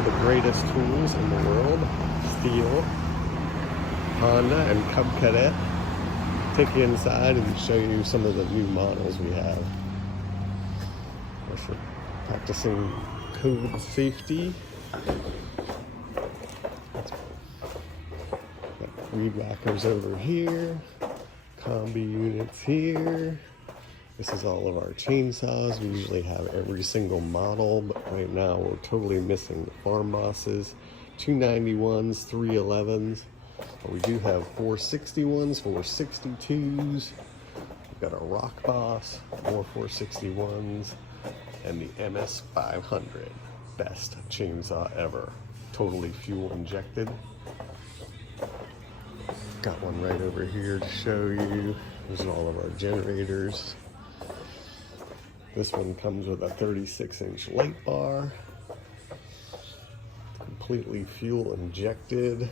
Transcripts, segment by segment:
all the greatest tools in the world. Stihl, Honda, and Cub Cadet. Take you inside and show you some of the new models we have. We're practicing code safety. Got weed whackers over here. Combi units here. This is all of our chainsaws. We usually have every single model, but right now we're totally missing the farm bosses. 291s, 311s. But we do have 461s, 462s. We've got a Rock Boss, more 461s, and the MS 500. Best chainsaw ever. Totally fuel injected. Got one right over here to show you. These are all of our generators. This one comes with a 36-inch light bar, completely fuel injected,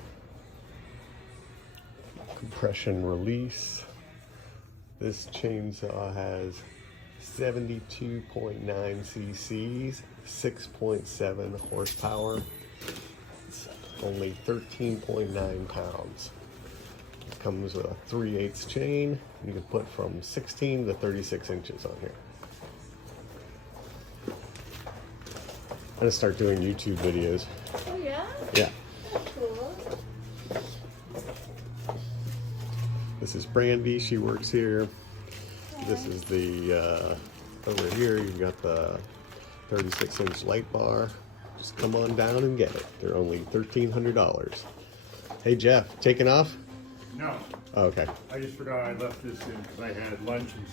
compression release. This chainsaw has 72.9 cc's, 6.7 horsepower. It's only 13.9 pounds. It comes with a 3/8 chain. You can put from 16 to 36 inches on here. I'm gonna start doing YouTube videos. Oh yeah? Yeah. That's cool. This is Brandy, she works here. This is the, over here you've got the 36-inch light bar. Just come on down and get it. They're only $1,300. Hey Jeff, taking off? No, Oh, okay. I just forgot I left this in because I had lunch and